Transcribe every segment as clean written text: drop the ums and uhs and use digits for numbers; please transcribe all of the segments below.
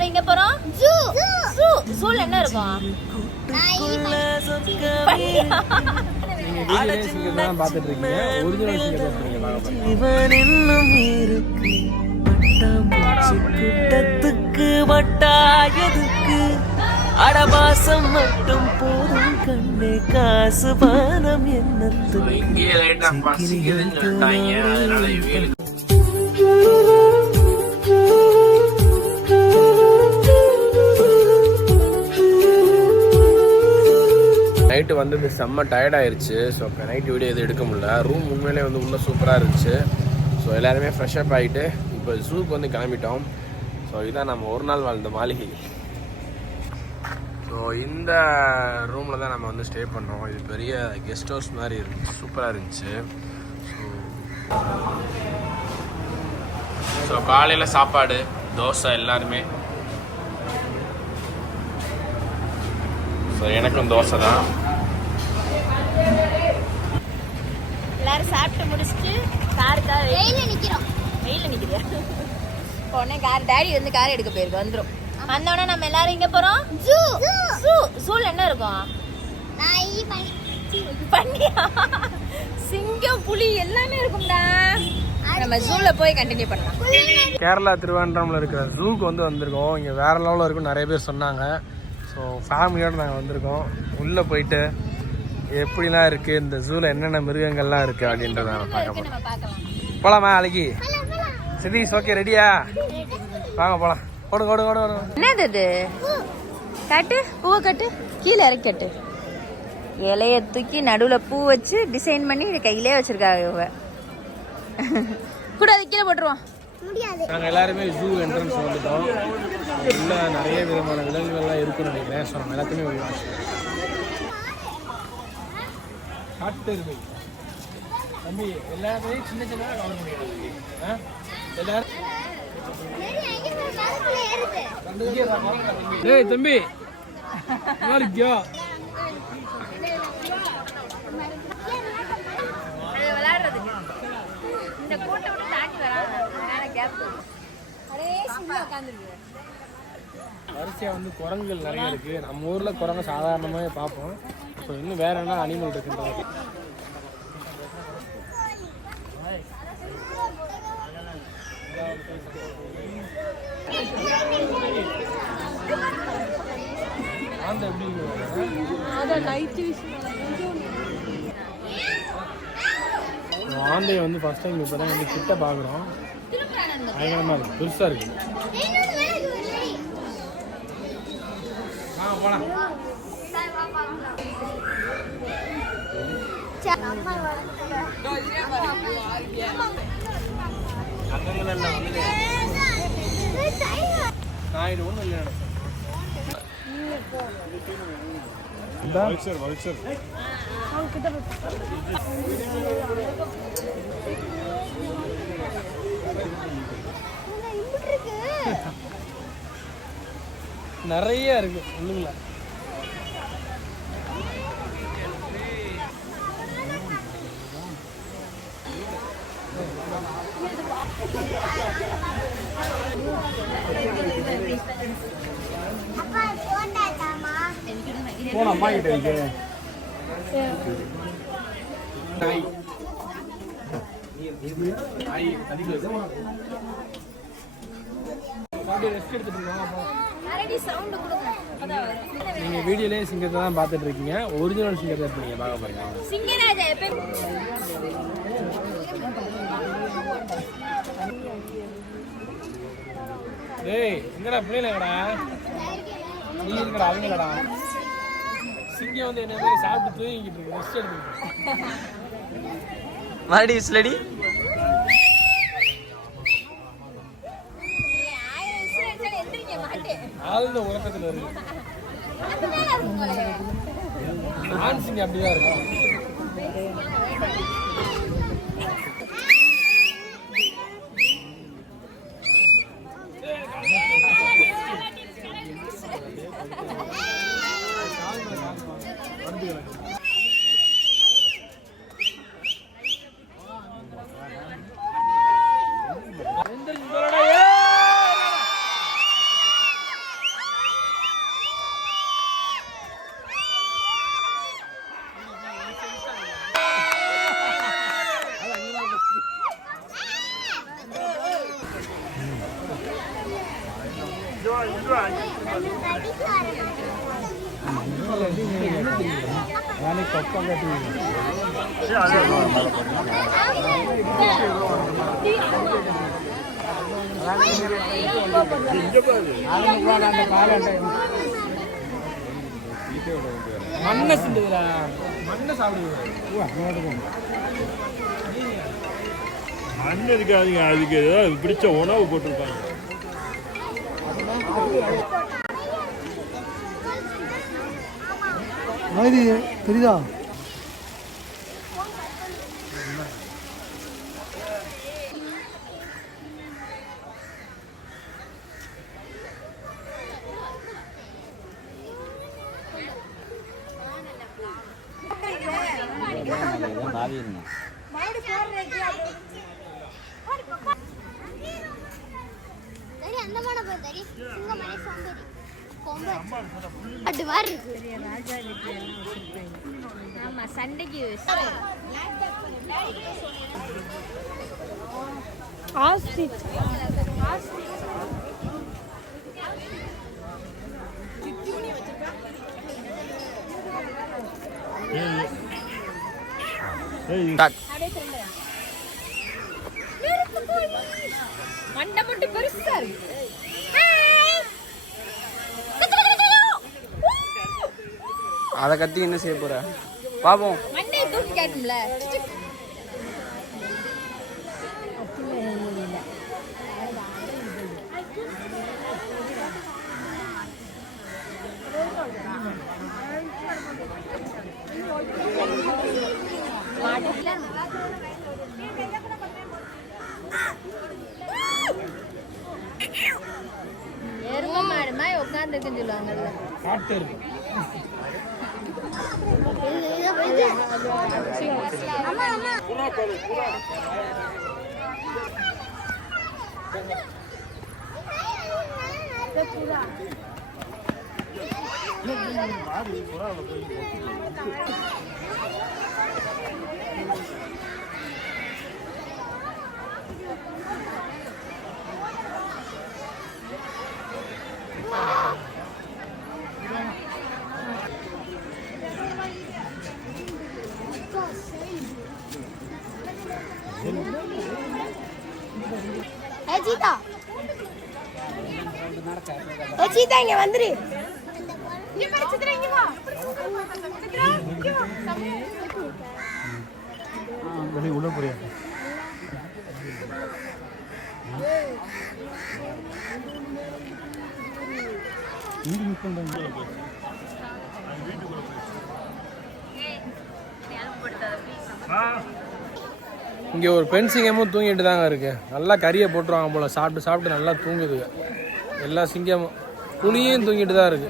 எல்லாரும் இங்க போறோம். ஜூல என்ன இருக்கும்? நீங்க வீடியோல சிங்கத்தை தான் பார்த்துட்டு இருக்கீங்க. ஒரிஜினல் சிங்கத்தை நீங்க பார்க்க போறீங்க. இவன் இன்னும் இருக்கு கூட்டத்துக்கு வட்டாயதுக்கு அடபாசம் மட்டும் போதும் கண்ணே காசு பானம் என்னத்து நைட்டு வந்து செம்ம டயர்ட் ஆயிடுச்சு. ஸோ நைட்டு வீடியோ எதுவும் எடுக்க முடியல. ரூம் உண்மையிலே வந்து உள்ளே சூப்பராக இருந்துச்சு. ஸோ எல்லாருமே ஃப்ரெஷ்அப் ஆகிட்டு இப்போ ஜூக்கு வந்து கிளம்பிட்டோம். ஸோ இதுதான் நம்ம ஒரு நாள் வாழ்ந்த மாளிகை. ஸோ இந்த ரூமில் தான் நம்ம வந்து ஸ்டே பண்ணோம். இது பெரிய கெஸ்ட் ஹவுஸ் மாதிரி இருந்துச்சு, சூப்பராக இருந்துச்சு. ஸோ காலையில் சாப்பாடு தோசை எல்லாருமே. ஸோ எனக்கும் தோசை தான். எல்லாரும் சாப்பிட்டு முடிச்சுட்டு காருக்காக வெயில நிற்கிறியா? உடனே கார் டாடி வந்து கார் எடுக்க போயிருக்கு, வந்துடும். வந்தோடனே நம்ம எல்லாரும் இங்க போறோம். ஜூல என்ன இருக்கும்? பண்ணியா? சிங்கம், புலி எல்லாமே இருக்கும்டா. நம்ம ஜூல போய் கண்டினியூ பண்ணலாம். கேரளா திருவாண்டரம்ல இருக்கிற ஜூக்கு வந்து வந்திருக்கோம். இங்கே வேற லெவலில் இருக்கும் நிறைய பேர் சொன்னாங்க. ஸோ ஃபேமிலியோடு நாங்கள் வந்திருக்கோம். உள்ளே போயிட்டு எப்படிலாம் இருக்குது, இந்த ஜூவில் என்னென்ன மிருகங்கள்லாம் இருக்குது அப்படின்றத நம்ம பார்க்க போகிறோம். போகலாமா அழகி? சதீஷ் ஓகே ரெடியா? வாங்க போகலாம். ஓடுங்க ஓடுங்க ஓடு ஓடுங்க. என்னது இது? கட்டு, பூவை கட்டு, கீழே இறக்கி கட்டு. இலைய தூக்கி நடுவில் பூ வச்சு டிசைன் பண்ணி கையிலே வச்சிருக்காங்க இவங்க. கூட அது கீழே போட்டுருவோம். நாங்கள் எல்லாருமே ஜூ என்ட்ரன்ஸ் வந்துட்டோம். உள்ள நிறைய விதமான விலங்குகள்லாம் இருக்குன்னு நினைக்கிறேன். ஸோ நம்ம எல்லாத்தையுமே காட்டு இருக்கு தம்பி. எல்லாருமே சின்ன சின்னதாக கவர் பண்ணிடுறாங்க. எல்லாரும் ஏய் தம்பி இருக்கியோ? வரிசையா வந்து குரங்குகள் நிறைய இருக்கு. நம்ம ஊர்ல குரங்கு சாதாரணமாகவே பார்ப்போம். ஸோ இன்னும் வேற என்ன அனிமல் இருக்குன்றது. ஆந்தையை வந்து ஃபர்ஸ்ட் டைம் இப்போ தான் வந்து கிட்ட பார்க்குறோம். பயங்கரமாக இருக்கு, பெருசாக இருக்கு. போலாம். நான் இது ஒன்றும் இல்லை. நிறைய இருக்கு உள்ளுங்களா. போன அம்மா கிட்ட இருக்கு. நீங்க வீடியோலயே சிங்கத்தை தான் பார்த்துட்டு இருக்கீங்க. ஒரிஜினல் சிங்கத்தை இப்போ நீங்க பார்க்க போறீங்க. டேய் எங்கடா பிள்ளைங்களடா? நீ இருக்கடா அவங்களடா. சிங்கம் வந்து என்ன மாதிரி சாப்பிட்டு தூங்கிட்டு இருக்கு, ரெஸ்ட் எடுத்துக்கிட்டு. மறுபடி விசிலடி. ஆழ்ந்த உறக்கத்தில் இருக்கு. ஆண் சிங்கம் அப்படிதான் இருக்கும். மண்ணை சிந்துதுடா, மண்ணை சாப்பிடுது. மண் இருக்காதுங்க, அதுக்கு ஏதாவது பிடிச்ச உணவு போட்டிருப்பாங்க. தெரியுதா? ஆமா, சண்டைக்கு மண்டை மட்டும் பெருசா இருக்கு. அதை கத்தி என்ன செய்ய போற பாப்போம். மண்டையை தூக்கி காட்டும்ல. எரும மாடு மாதிரி உட்காந்துருக்குன்னு சொல்லுவாங்கல்ல. காட்டு இருக்கு. சீதா இங்க வந்துரு. உள்ள புரியா இங்கே ஒரு பெண் சிங்கமும் தூங்கிட்டு தாங்க இருக்கு. நல்லா கறியை போட்டுருவாங்க போல, சாப்பிட்டு சாப்பிட்டு நல்லா தூங்குதுங்க எல்லா சிங்கமும். புலியும் தூங்கிட்டு தான் இருக்கு,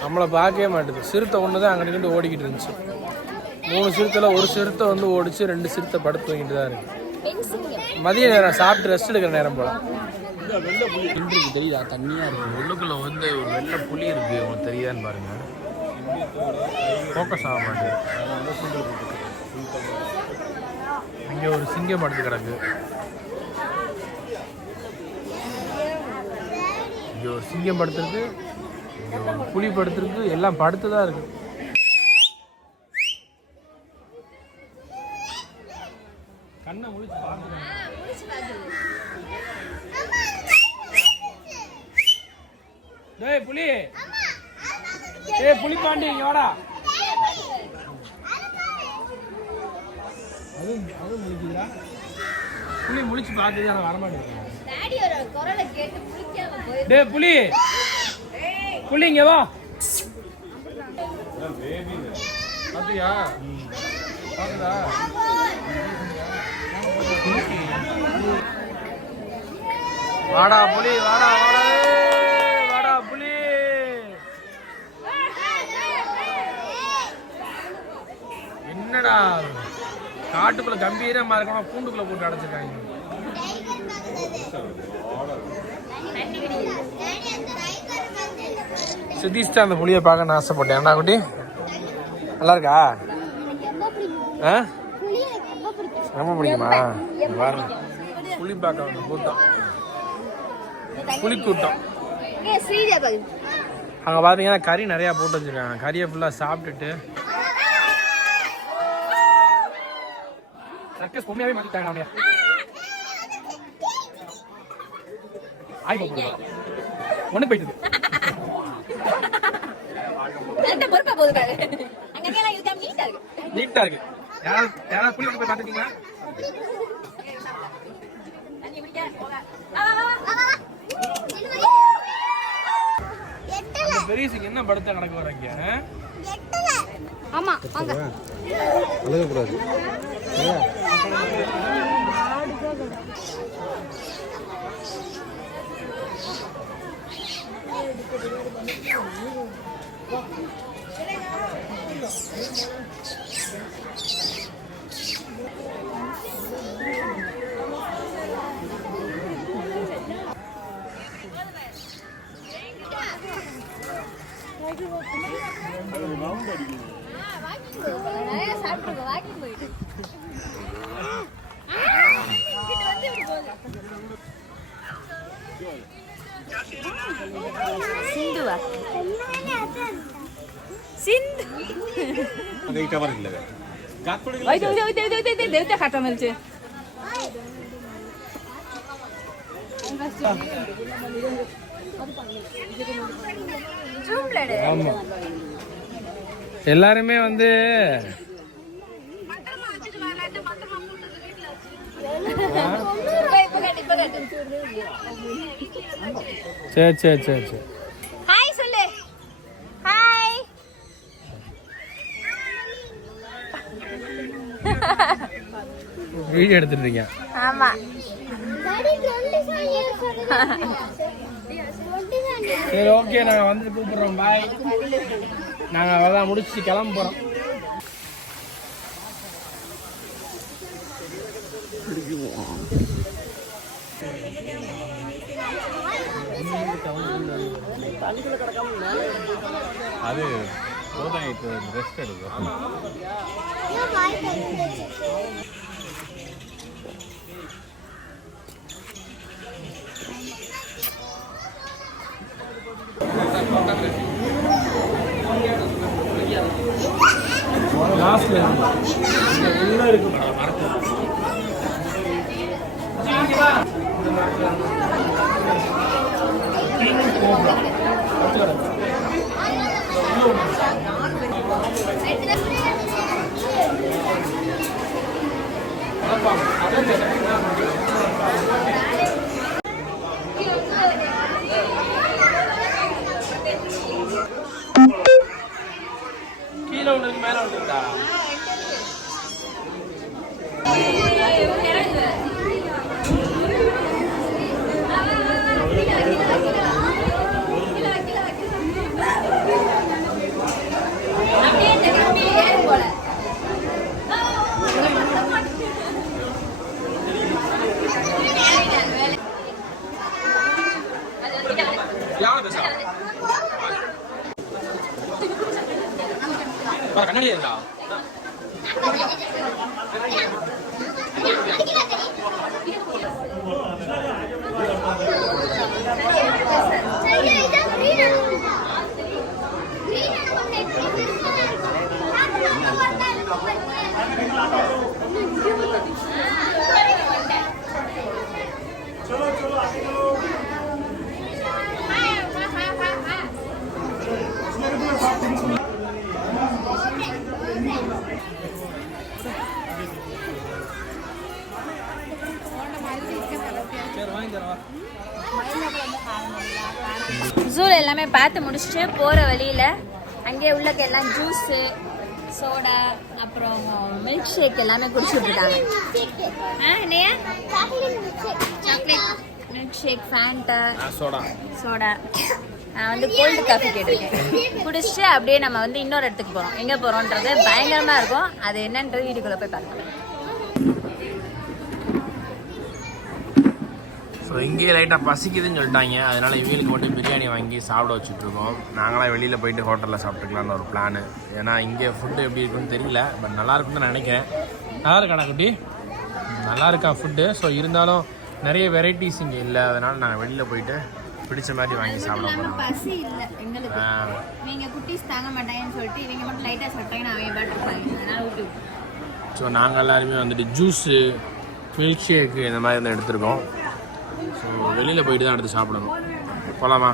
நம்மளை பார்க்கவே மாட்டுது. சிறுத்தை ஒன்று தான் அங்கிட்டு ஓடிக்கிட்டு இருந்துச்சு. 3 சிறுத்தையில் ஒரு சிறுத்தை வந்து ஓடிச்சு, 2 சிறுத்தை படுத்து தூங்கிட்டு தான் இருக்கு. மதிய நேரம் சாப்பிட்டு ரெஸ்ட் எடுக்கிற நேரம் போல. இன்றைக்கு தெரியுதா தண்ணியா இருக்கு. உள்ளுக்குள்ள வந்து ஒரு வெள்ளை புலி இருக்கு, உங்களுக்கு தெரியுதான்னு பாருங்க. ஃபோக்கஸ் ஆக மாட்டேங்குது. இங்கே ஒரு சிங்கம் படுத்து கிடக்கு, இங்கே ஒரு சிங்கம் படுத்துருக்கு, இங்கே ஒரு புலி படுத்துருக்கு, எல்லாம் படுத்து தான் இருக்கு. கண்ணை முழிச்சு பார்த்துக்கணும். டேய் புலி, புலி பாண்டி இங்க வாடா. அது முழிக்குதுடா. புலி முழிச்சு பார்த்துட்டு நான் வரமாட்டேன். டேய் புலி, புலி இங்க வா. பாத்தியா? பாக்குதா? வாடா புலி, வாடா வாடா வாடா புலி. என்னடா காட்டுக்குள்ள கம்பீரமா இருக்கணும், கூண்டுக்குள்ள போட்டு அடைச்சிருக்காங்க. சித்தீஷ்டா அந்த புளியை பார்க்க நான் ஆசைப்பட்டேன். என்ன குட்டி, நல்லா இருக்கா? ரொம்ப பிடிக்குமா? பாருங்க, புளி பார்க்க கூட்டம், புலி கூட்டம். அங்கே பார்த்தீங்கன்னா கறி நிறையா போட்டு வச்சுருக்காங்க. கறியை ஃபுல்லாக சாப்பிட்டுட்டு சர்க்கஸ் பொம்மையாவே மாற்றிட்டாங்க. அப்படியே ஒன்று போயிட்டு நீட்டா இருக்கு. யாராவது புளி போய் பார்த்துருக்கீங்களா? பெரியசுக்கு என்ன படுத்த நடக்க வராங்க? ஆமா வாங்க அழுகக்கூடாது. சிந்துவா சிந்து দেউতে খাটা মেলছে ஆமா எல்லாருமே வந்து சரி சரி சரி சரி ஹாய் சொல்லு ஹாய் வீடியோ எடுத்துட்டு இருக்கீங்க. ஆமா சரி ஓகே நாங்கள் வந்து கூப்பிடுறோம். பாய். நாங்கள் அவ்வளோதான் முடிச்சு கிளம்ப போகிறோம். அது ரெஸ்ட் எடுக்கும். லாஸ்ட்ல உள்ள இருக்கு கீழே ஒன்று மேலே ஒன்றுடா. கண்ணாடி இருக்கா? ஜூல எல்லாமே பார்த்து முடிச்சுட்டு போகிற வழியில் அங்கே உள்ளக்க எல்லாம் ஜூஸு சோடா அப்புறம் மில்க் ஷேக் எல்லாமே குடிச்சிட்டு இருக்காங்க. என்னையா chocolate milk shake Fanta soda நான் வந்து கோல்டு காஃபி கேட்டிருக்கேன். குடிச்சிட்டு அப்படியே நம்ம வந்து இன்னொரு இடத்துக்கு போகிறோம். எங்கே போகிறோன்றது பயங்கரமாக இருக்கும். அது என்னன்றது வீட்டுக்குள்ளே போய் பார்க்கலாம். ஸோ இங்கேயே லைட்டாக பசிக்குதுன்னு சொல்லிட்டாங்க. அதனால் இவங்களுக்கு மட்டும் பிரியாணி வாங்கி சாப்பிட வச்சுட்ருக்கோம். நாங்களாம் வெளியில் போயிட்டு ஹோட்டலில் சாப்பிட்டுக்கலான்னு ஒரு பிளானு. ஏன்னா இங்கே ஃபுட்டு எப்படி இருக்குன்னு தெரியல. பட் நல்லா இருக்குன்னு நான் நினைக்கிறேன். நல்லா இருக்காடா குட்டி? நல்லா இருக்கா ஃபுட்டு? ஸோ இருந்தாலும் நிறைய வெரைட்டிஸ் இங்கே இல்லை. அதனால் நாங்கள் வெளியில் போயிட்டு பிடிச்ச மாதிரி வாங்கி சாப்பிட போகிறோம். பசி இல்லை எங்களுக்கு. இவங்க குட்டீஸ் தாங்க மாட்டாங்கன்னு சொல்லிட்டு இவங்க மட்டும் லைட்டாக சாப்பிட்டாங்கன்னா அவங்க பாட்டு இருப்பாங்க. அதனால விட்டு. ஸோ நாங்கள் எல்லாருமே வந்துட்டு ஜூஸு, மில்க் ஷேக்கு இந்த மாதிரி தான் எடுத்துருக்கோம். ஸோ வெளியில் போயிட்டு தான் எடுத்து சாப்பிடணும். போகலாமா?